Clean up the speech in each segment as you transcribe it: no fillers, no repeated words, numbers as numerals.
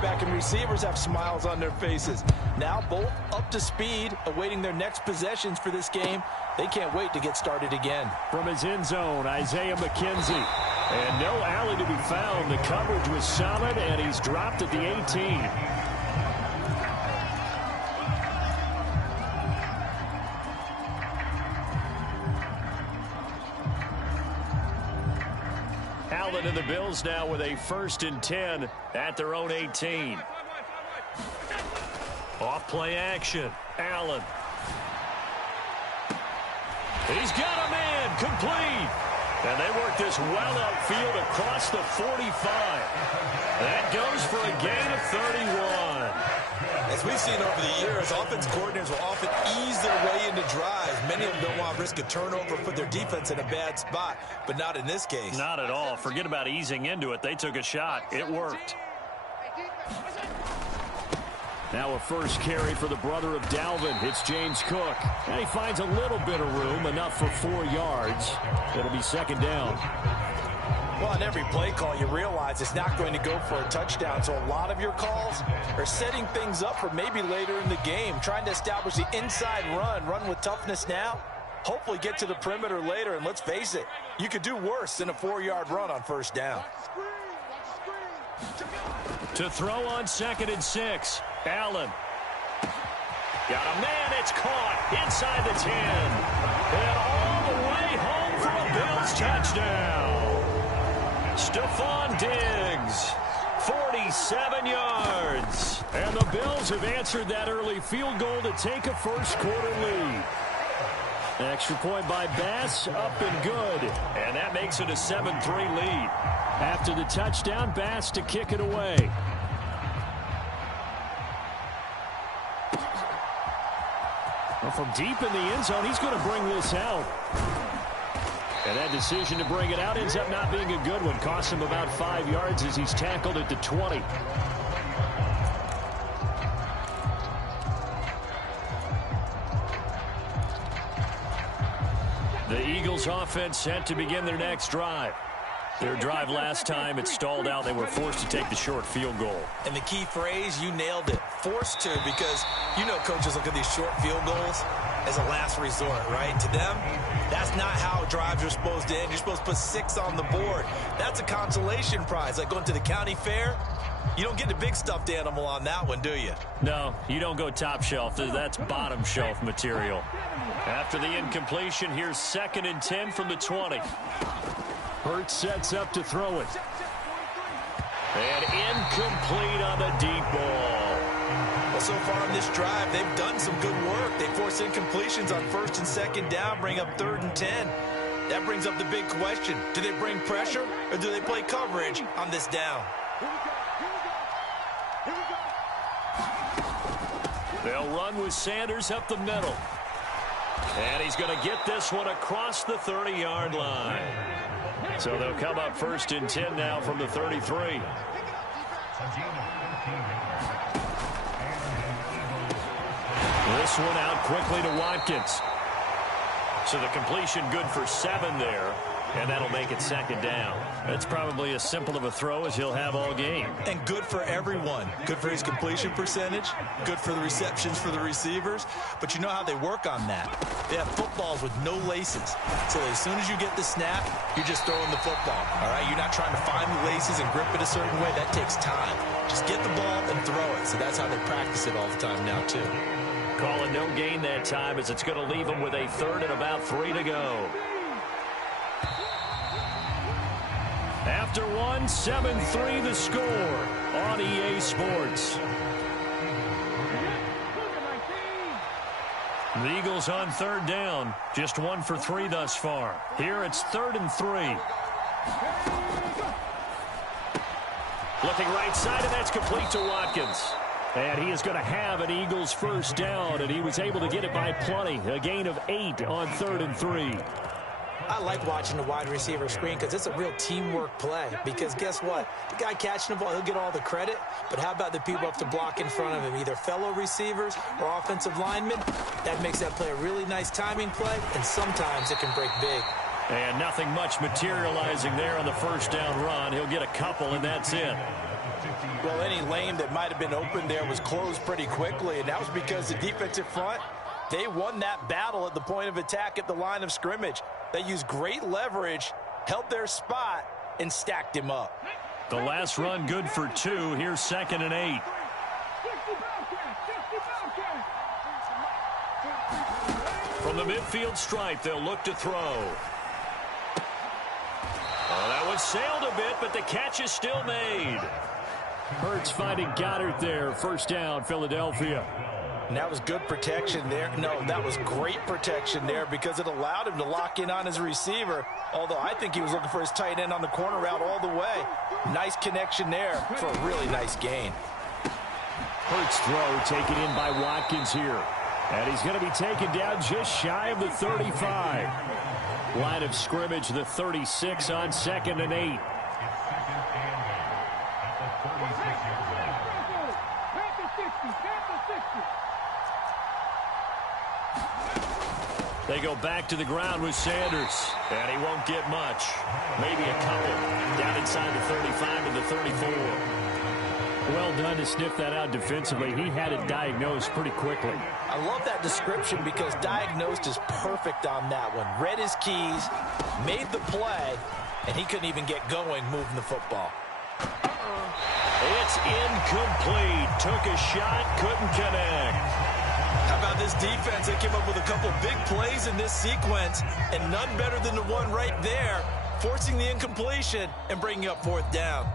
quarterback and receivers have smiles on their faces. Now both up to speed, awaiting their next possessions for this game. They can't wait to get started again. From his end zone, Isaiah McKenzie. And no alley to be found. The coverage was solid, and he's dropped at the 18. Allen and the Bills now with a 1st and 10 at their own 18. Off play action. Allen. He's got a man complete. And they work this well upfield across the 45. That goes for a gain of 31. As we've seen over the years, offense coordinators will often ease their way into drives. Many of them don't want to risk a turnover or put their defense in a bad spot, but not in this case. Not at all. Forget about easing into it. They took a shot. It worked. Now a first carry for the brother of Dalvin. It's James Cook. And he finds a little bit of room, enough for 4 yards. It'll be 2nd down. Well, on every play call, you realize it's not going to go for a touchdown. So a lot of your calls are setting things up for maybe later in the game, trying to establish the inside run with toughness now. Hopefully get to the perimeter later, and let's face it, you could do worse than a 4-yard run on 1st down. To throw on 2nd and 6. Allen. Got a man. It's caught inside the 10. And all the way home for a Bills touchdown. Stephon Diggs. 47 yards. And the Bills have answered that early field goal to take a first-quarter lead. Extra point by Bass, up and good. And that makes it a 7-3 lead. After the touchdown, Bass to kick it away. Well, from deep in the end zone, he's going to bring this out. And that decision to bring it out ends up not being a good one. Costs him about 5 yards as he's tackled at the 20. The Eagles offense set to begin their next drive. Their drive last time, it stalled out. They were forced to take the short field goal. And the key phrase, you nailed it. Forced to, because you know coaches look at these short field goals as a last resort, right? To them, that's not how drives are supposed to end. You're supposed to put 6 on the board. That's a consolation prize. Like going to the county fair, you don't get the big stuffed animal on that one, do you? No, you don't go top shelf. That's bottom shelf material. After the incompletion, here's 2nd and 10 from the 20. Hurts sets up to throw it. And incomplete on the deep ball. Well, so far in this drive, they've done some good work. They force incompletions on 1st and 2nd down, bring up 3rd and 10. That brings up the big question. Do they bring pressure or do they play coverage on this down? They'll run with Sanders up the middle. And he's going to get this one across the 30-yard line. So they'll come up 1st and 10 now from the 33. This one out quickly to Watkins. So the completion good for 7 there. And that'll make it 2nd down. That's probably as simple of a throw as he'll have all game. And good for everyone. Good for his completion percentage. Good for the receptions for the receivers. But you know how they work on that. They have footballs with no laces. So as soon as you get the snap, you're just throwing the football. All right? You're not trying to find the laces and grip it a certain way. That takes time. Just get the ball and throw it. So that's how they practice it all the time now, too. Calling no gain that time as it's going to leave them with a 3rd and about 3 to go. After 1, 7-3 the score on EA Sports. The Eagles on 3rd down. Just 1 for 3 thus far. Here it's 3rd and 3. Looking right side, and that's complete to Watkins. And he is going to have an Eagles 1st down, and he was able to get it by plenty. A gain of 8 on 3rd and 3. I like watching the wide receiver screen because it's a real teamwork play. Because guess what? The guy catching the ball, he'll get all the credit. But how about the people up to block in front of him? Either fellow receivers or offensive linemen. That makes that play a really nice timing play. And sometimes it can break big. And nothing much materializing there on the 1st down run. He'll get a couple, and that's it. Well, any lane that might have been open there was closed pretty quickly, and that was because the defensive front, they won that battle at the point of attack at the line of scrimmage. They used great leverage, held their spot, and stacked him up. The last run good for 2. Here's 2nd and 8. From the midfield stripe, they'll look to throw. Oh, that one sailed a bit, but the catch is still made. Hurts finding Goddard there. First down, Philadelphia. And that was good protection there. No, that was great protection there because it allowed him to lock in on his receiver, although I think he was looking for his tight end on the corner route all the way. Nice connection there for a really nice gain. Hurts throw taken in by Watkins here. And he's going to be taken down just shy of the 35. Line of scrimmage, the 36 on 2nd and 8. They go back to the ground with Sanders, and he won't get much. Maybe a couple down inside the 35 and the 34. Well done to sniff that out defensively. He had it diagnosed pretty quickly. I love that description because diagnosed is perfect on that one. Read his keys, made the play, and he couldn't even get going moving the football. It's incomplete. Took a shot, couldn't connect. How about this defense? They came up with a couple big plays in this sequence, and none better than the one right there, forcing the incompletion and bringing up 4th down.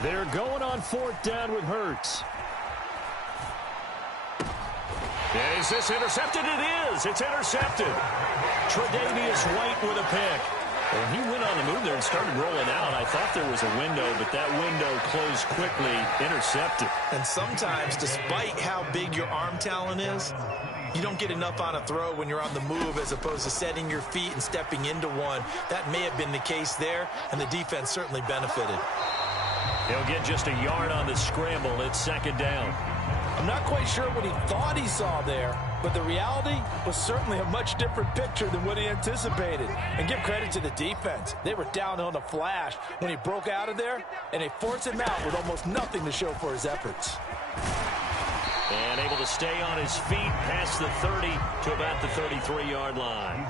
They're going on 4th down with Hurts. And is this intercepted? It is. It's intercepted. Tre'Davious White with a pick. And he went on the move there and started rolling out. I thought there was a window, but that window closed quickly. Intercepted. And sometimes, despite how big your arm talent is, you don't get enough on a throw when you're on the move as opposed to setting your feet and stepping into one. That may have been the case there, and the defense certainly benefited. He'll get just a yard on the scramble. It's 2nd down. I'm not quite sure what he thought he saw there, but the reality was certainly a much different picture than what he anticipated. And give credit to the defense. They were down on the flash when he broke out of there, and they forced him out with almost nothing to show for his efforts. And able to stay on his feet past the 30 to about the 33-yard line.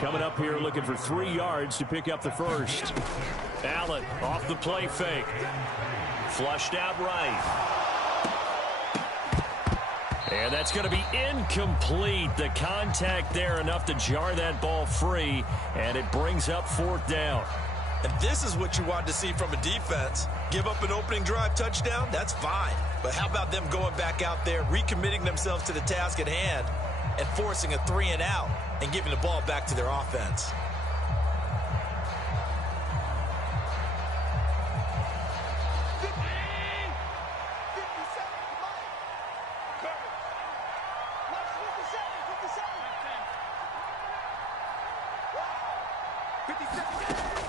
Coming up here looking for 3 yards to pick up the first. Allen off the play fake. Flushed out right. And that's going to be incomplete. The contact there enough to jar that ball free. And it brings up 4th down. And this is what you want to see from a defense. Give up an opening drive touchdown, that's fine. But how about them going back out there, recommitting themselves to the task at hand, and forcing a 3 and out and giving the ball back to their offense.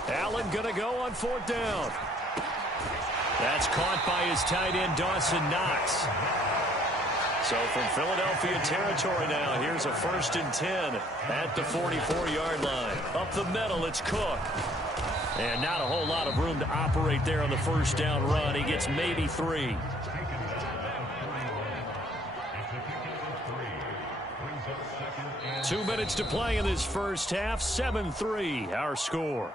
Allen going to go on 4th down. That's caught by his tight end, Dawson Knox. So from Philadelphia territory now, here's a 1st and 10 at the 44-yard line. Up the middle, it's Cook. And not a whole lot of room to operate there on the 1st down run. He gets maybe 3. Two minutes to play in this first half. 7-3, our score.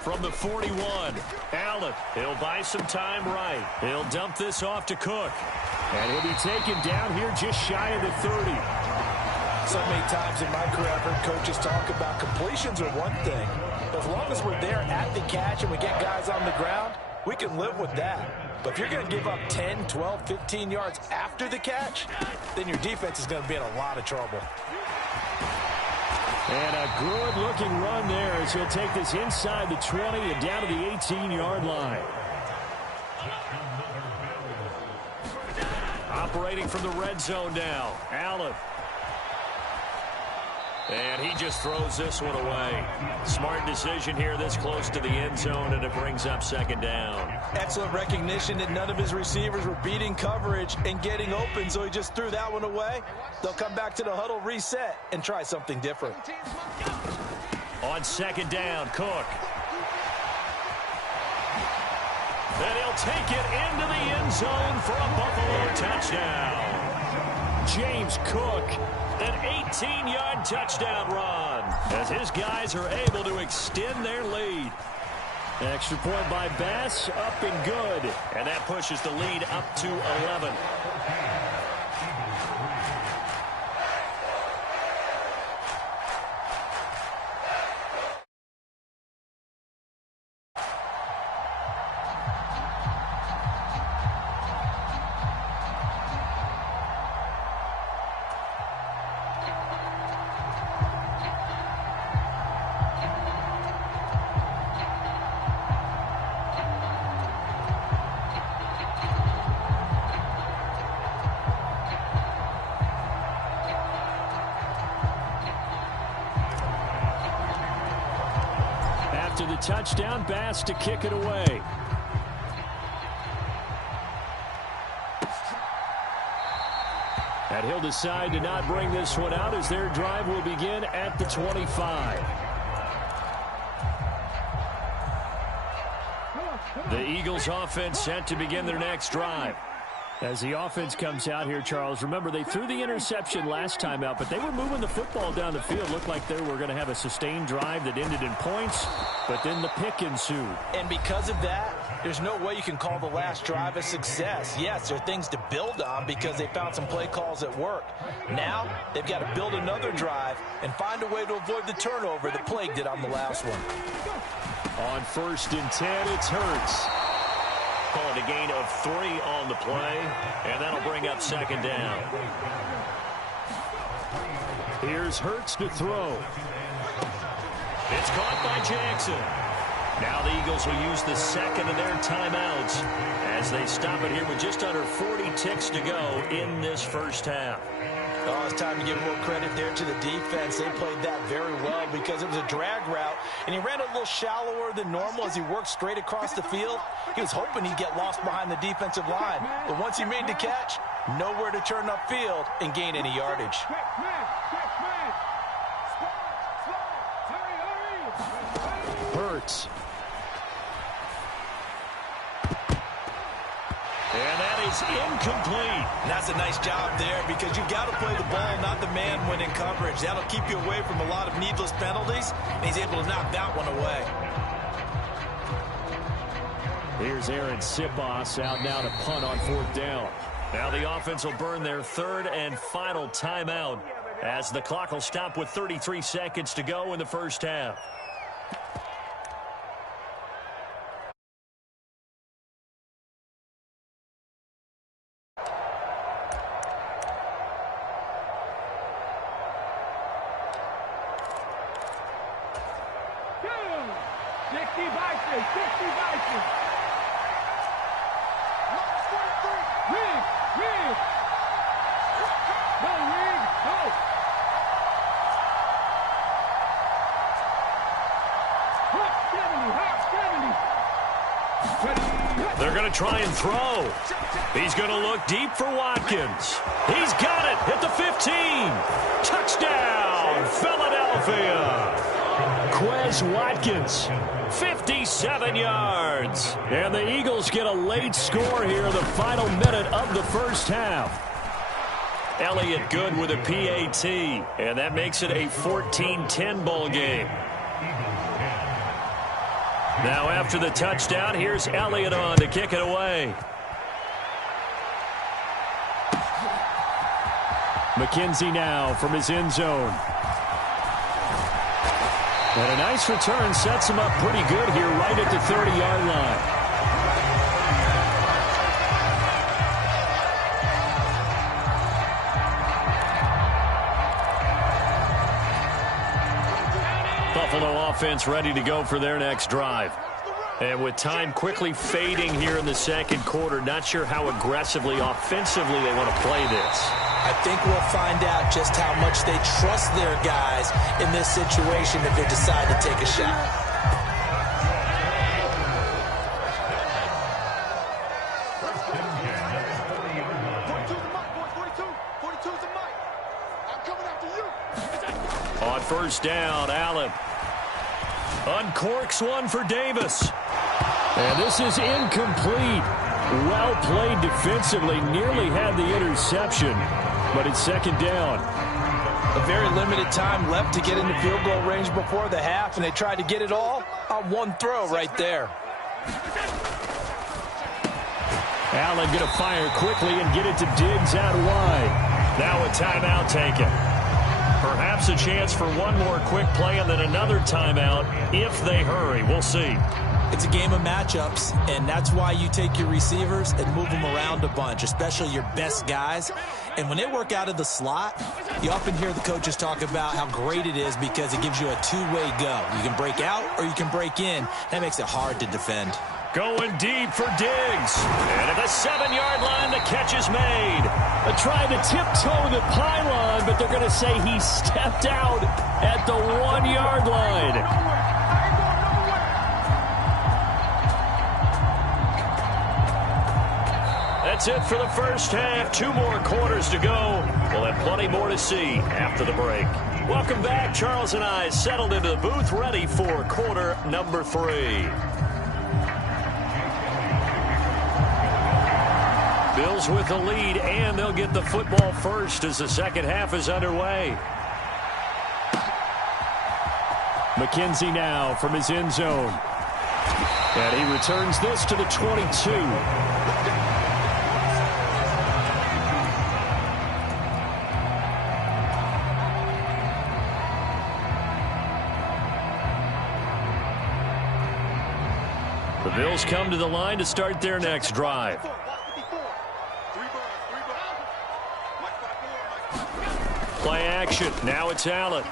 From the 41, Allen, he'll buy some time right. He'll dump this off to Cook. And he'll be taken down here just shy of the 30. So many times in my career, I've heard coaches talk about completions are one thing. But as long as we're there at the catch and we get guys on the ground, we can live with that. But if you're going to give up 10, 12, 15 yards after the catch, then your defense is going to be in a lot of trouble. And a good-looking run there as he'll take this inside the 20 and down to the 18-yard line. Operating from the red zone now, Allen. And he just throws this one away. Smart decision here this close to the end zone, and it brings up second down. Excellent recognition that none of his receivers were beating coverage and getting open, so he just threw that one away. They'll come back to the huddle, reset, and try something different. On second down, Cook. And he'll take it into the end zone for a Buffalo touchdown. James Cook, an 18-yard touchdown run as his guys are able to extend their lead. Extra point by Bass, up and good. And that pushes the lead up to 11. To the touchdown, Bass to kick it away. And he'll decide to not bring this one out as their drive will begin at the 25. The Eagles offense set to begin their next drive. As the offense comes out here, Charles, remember they threw the interception last time out, but they were moving the football down the field. Looked like they were going to have a sustained drive that ended in points, but then the pick ensued. And because of that, there's no way you can call the last drive a success. Yes, there are things to build on because they found some play calls that work. Now, they've got to build another drive and find a way to avoid the turnover that plagued it on the last one. On 1st and 10, it's Hurts. Calling a gain of 3 on the play, and that'll bring up second down. Here's Hurts to throw. It's caught by Jackson. Now the Eagles will use the second of their timeouts as they stop it here with just under 40 ticks to go in this first half. Oh, it's time to give more credit there to the defense. They played that very well because it was a drag route, and he ran a little shallower than normal as he worked straight across the field. He was hoping he'd get lost behind the defensive line, but once he made the catch, nowhere to turn upfield and gain any yardage. Hurts. And that is incomplete. And that's a nice job there because you've got to play the ball, not the man when in coverage. That'll keep you away from a lot of needless penalties, and he's able to knock that one away. Here's Aaron Sipos out now to punt on 4th down. Now the offense will burn their 3rd and final timeout as the clock will stop with 33 seconds to go in the first half. They're going to try and throw. He's going to look deep for Watkins. He's got it at the 15. Touchdown, Philadelphia. Quez Watkins, 57 yards. And the Eagles get a late score here in the final minute of the first half. Elliott good with a PAT, and that makes it a 14-10 ball game. Now after the touchdown, here's Elliott on to kick it away. McKenzie now from his end zone. And a nice return sets him up pretty good here right at the 30-yard line. offense ready to go for their next drive. And with time quickly fading here in the second quarter, not sure how aggressively, offensively they want to play this. I think we'll find out just how much they trust their guys in this situation if they decide to take a shot. On first down, Allen uncorks one for Davis. And this is incomplete. Well played defensively. Nearly had the interception, but it's second down. A very limited time left to get into field goal range before the half, and they tried to get it all on one throw right there. Allen going to fire quickly and get it to Diggs out wide. Now a timeout taken. Perhaps a chance for one more quick play and then another timeout if they hurry. We'll see. It's a game of matchups, and that's why you take your receivers and move them around a bunch, especially your best guys. And when they work out of the slot, you often hear the coaches talk about how great it is because it gives you a two-way go. You can break out or you can break in. That makes it hard to defend. Going deep for Diggs. And at the 7-yard line, the catch is made. They're trying to tiptoe the pylon, but they're going to say he stepped out at the 1-yard line. That's it for the first half. 2 more quarters to go. We'll have plenty more to see after the break. Welcome back. Charles and I settled into the booth, ready for quarter number 3. Bills with the lead, and they'll get the football first as the second half is underway. McKenzie now from his end zone. And he returns this to the 22. The Bills come to the line to start their next drive. Play action. Now it's Allen.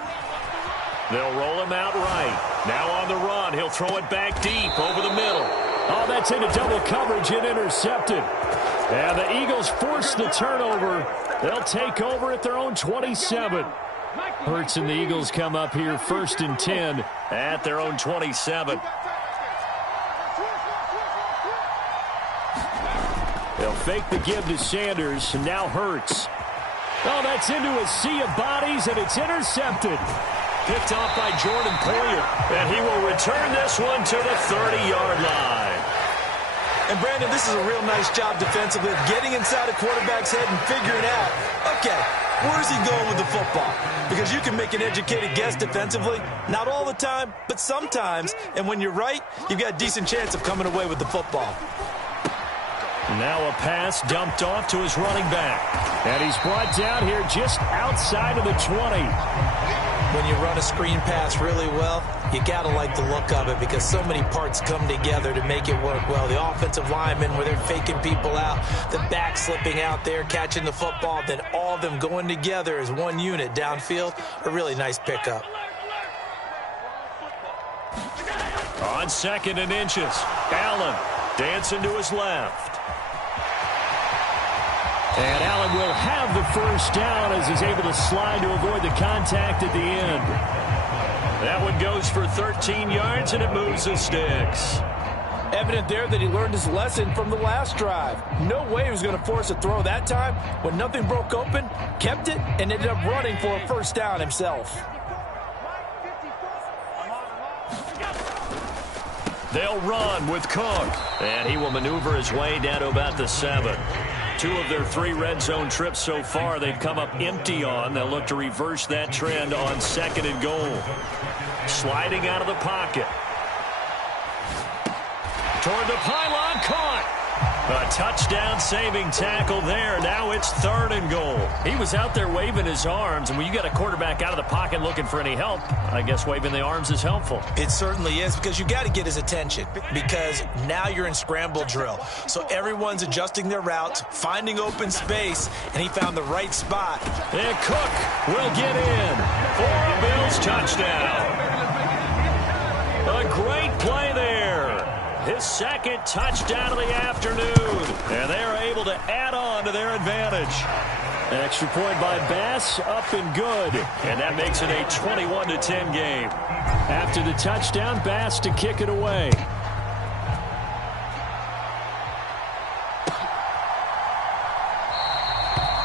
They'll roll him out right. Now on the run. He'll throw it back deep over the middle. Oh, that's into double coverage and intercepted. And the Eagles force the turnover. They'll take over at their own 27. Hurts and the Eagles come up here 1st and 10 at their own 27. They'll fake the give to Sanders, and now Hurts. Oh, that's into a sea of bodies, and it's intercepted. Picked off by Jordan Poyer, and he will return this one to the 30-yard line. And, Brandon, this is a real nice job defensively of getting inside a quarterback's head and figuring out, okay, where's he going with the football? Because you can make an educated guess defensively, not all the time, but sometimes. And when you're right, you've got a decent chance of coming away with the football. Now a pass dumped off to his running back. And he's brought down here just outside of the 20. When you run a screen pass really well, you got to like the look of it because so many parts come together to make it work well. The offensive linemen, where they're faking people out, the back slipping out there, catching the football, then all of them going together as one unit downfield, a really nice pickup. On 2nd and inches, Allen dancing to his left. And Allen will have the first down as he's able to slide to avoid the contact at the end. That one goes for 13 yards, and it moves the sticks. Evident there that he learned his lesson from the last drive. No way he was going to force a throw that time. When nothing broke open, kept it, and ended up running for a first down himself. They'll run with Cook, and he will maneuver his way down to about the 7. 2 of their 3 red zone trips so far they've come up empty on. They'll look to reverse that trend on 2nd and goal. Sliding out of the pocket. Toward the pylon, caught. A touchdown-saving tackle there. Now it's 3rd and goal. He was out there waving his arms, and when you got a quarterback out of the pocket looking for any help, I guess waving the arms is helpful. It certainly is, because you got to get his attention, because now you're in scramble drill. So everyone's adjusting their routes, finding open space, and he found the right spot. And Cook will get in for a Bills touchdown. his second touchdown of the afternoon. And they're able to add on to their advantage. Extra point by Bass, up and good. And that makes it a 21-10 game. After the touchdown, Bass to kick it away.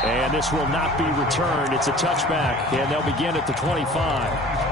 And this will not be returned. It's a touchback, and they'll begin at the 25.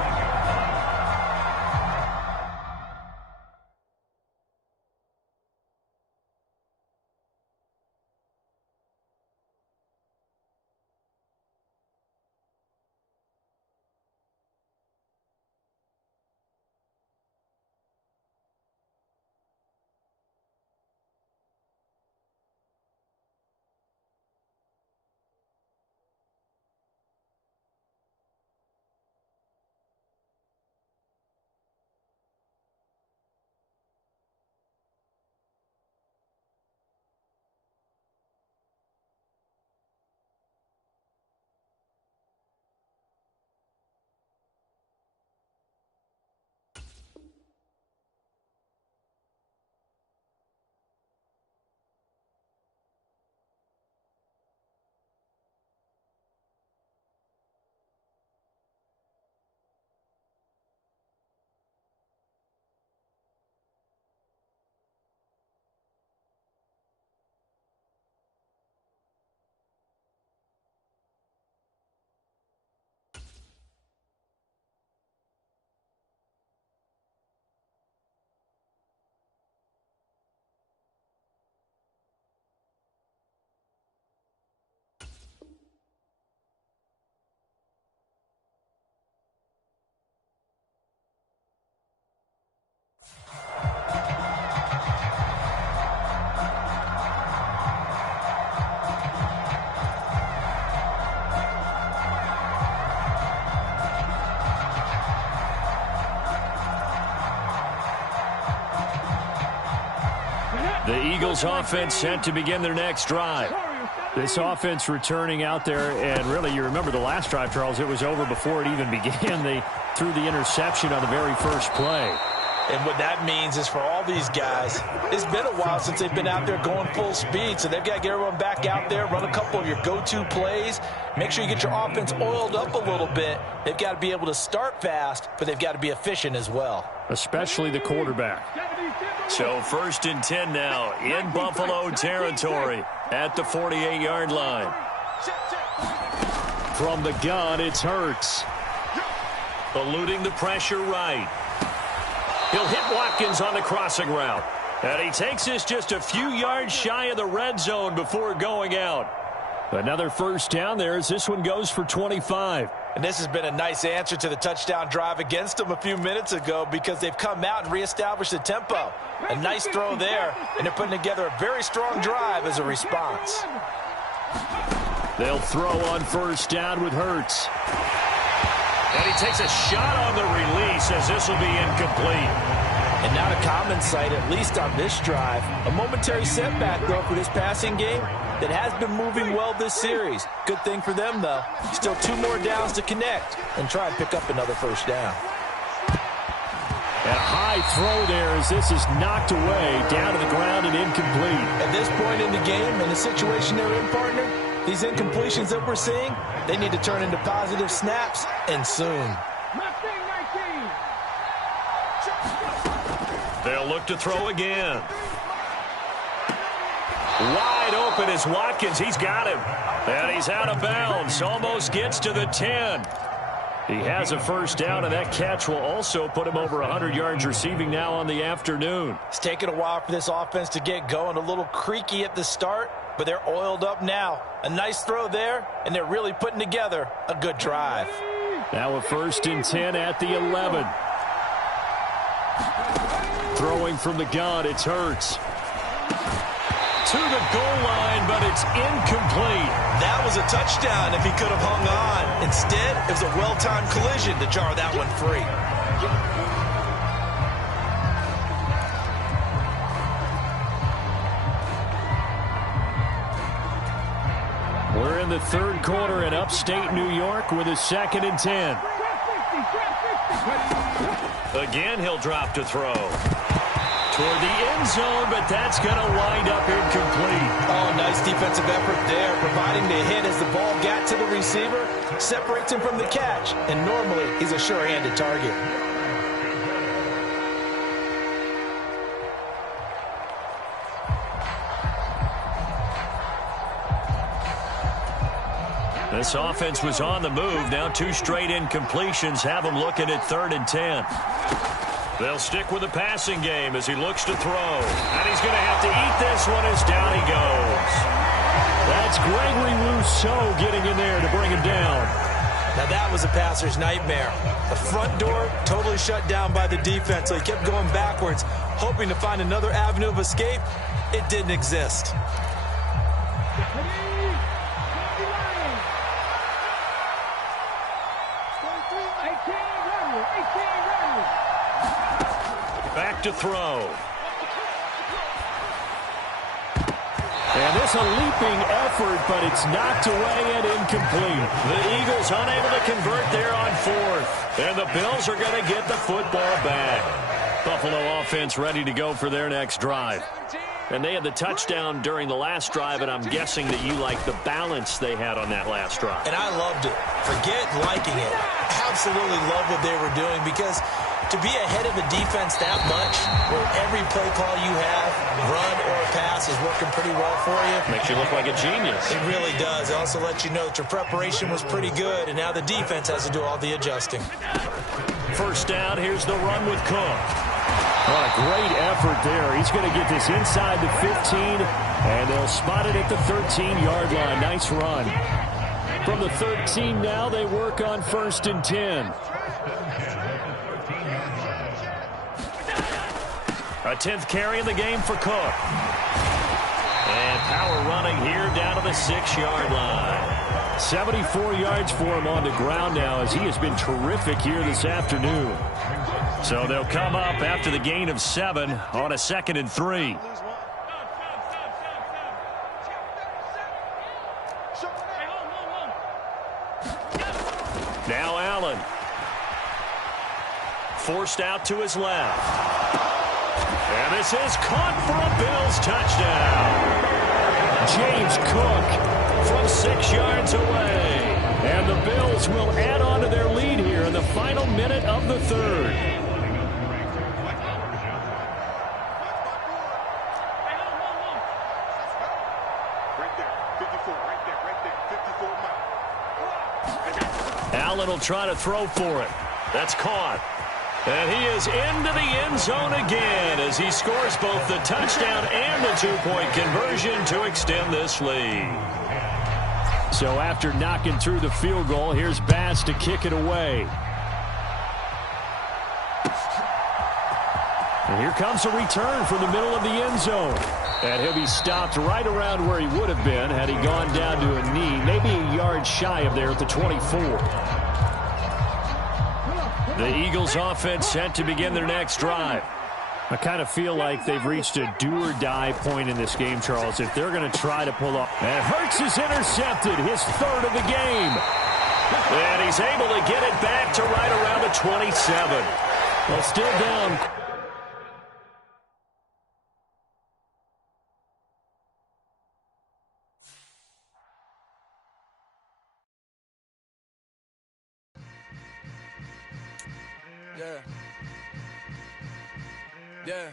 The Eagles offense set to begin their next drive. This offense returning out there, and really, you remember the last drive, Charles, it was over before it even began. They threw the interception on the very first play. And what that means is for all these guys, it's been a while since they've been out there going full speed, so they've got to get everyone back out there, run a couple of your go-to plays, make sure you get your offense oiled up a little bit. They've got to be able to start fast, but they've got to be efficient as well. Especially the quarterback. So 1st and 10 now in Buffalo territory at the 48-yard line. From the gun, it's Hurts. Eluding the pressure right. He'll hit Watkins on the crossing route. And he takes this just a few yards shy of the red zone before going out. Another first down there as this one goes for 25. And this has been a nice answer to the touchdown drive against them a few minutes ago because they've come out and reestablished the tempo. A nice throw there, and they're putting together a very strong drive as a response. They'll throw on first down with Hurts. And he takes a shot on the release as this will be incomplete. And not a common sight, at least on this drive. A momentary setback, though, for this passing game that has been moving well this series. Good thing for them, though. Still 2 more downs to connect and try and pick up another first down. A high throw there as this is knocked away, down to the ground and incomplete. At this point in the game, in the situation they're in, partner, these incompletions that we're seeing, they need to turn into positive snaps, and soon. They'll look to throw again. Wide open is Watkins. He's got him. And he's out of bounds. Almost gets to the 10. He has a first down, and that catch will also put him over 100 yards receiving now on the afternoon. It's taken a while for this offense to get going. A little creaky at the start, but they're oiled up now. A nice throw there, and they're really putting together a good drive. Now a 1st and 10 at the 11. Throwing from the gun, it's Hurts. To the goal line, but it's incomplete. That was a touchdown if he could have hung on. Instead, it was a well-timed collision to jar that one free. We're in the 3rd quarter in upstate New York with a 2nd and 10. Again, he'll drop to throw. toward the end zone, but that's going to wind up incomplete. Oh, nice defensive effort there, providing the hit as the ball got to the receiver, separates him from the catch, and normally he's a sure-handed target. This offense was on the move. Now 2 straight incompletions have them looking at 3rd and 10. They'll stick with the passing game as he looks to throw. And he's going to have to eat this one as down he goes. That's Gregory Rousseau getting in there to bring him down. Now that was a passer's nightmare. The front door totally shut down by the defense, so he kept going backwards, hoping to find another avenue of escape. It didn't exist. Back to throw. And this a leaping effort, but it's knocked away and incomplete. The Eagles unable to convert there on 4th. And the Bills are going to get the football back. Buffalo offense ready to go for their next drive. And they had the touchdown during the last drive, and I'm guessing that you like the balance they had on that last drive. And I loved it. Forget liking it. Absolutely love what they were doing, because to be ahead of a defense that much, where every play call you have, run or pass, is working pretty well for you. Makes you look like a genius. It really does. It also lets you know that your preparation was pretty good, and now the defense has to do all the adjusting. First down, here's the run with Cook. Oh, a great effort there. He's going to get this inside the 15, and they'll spot it at the 13-yard line. Nice run. From the 13 now, they work on 1st and 10. A 10th carry in the game for Cook. And power running here down to the 6-yard line. 74 yards for him on the ground now, as he has been terrific here this afternoon. So they'll come up after the gain of 7 on a 2nd and 3. Now Allen. Forced out to his left. And this is caught for a Bills touchdown. James Cook from 6 yards away. And the Bills will add on to their lead here in the final minute of the 3rd. Allen will try to throw for it. That's caught. And he is into the end zone again as he scores both the touchdown and the 2-point conversion to extend this lead. So after knocking through the field goal, here's Bass to kick it away. And here comes a return from the middle of the end zone. And he'll be stopped right around where he would have been had he gone down to a knee, maybe a yard shy of there at the 24. The Eagles offense set to begin their next drive. I kind of feel like they've reached a do-or-die point in this game, Charles, if they're going to try to pull off. And Hurts is intercepted, his 3rd of the game. And he's able to get it back to right around the 27. Well, still down. Yeah. Yeah.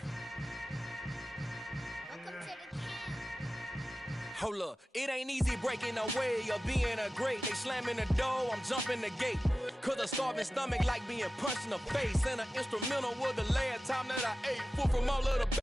Hold up, it ain't easy breaking away or being a great. They slamming the door, I'm jumping the gate. Cause a starving stomach like being punched in the face. And an instrumental was the last time that I ate. Food from all of the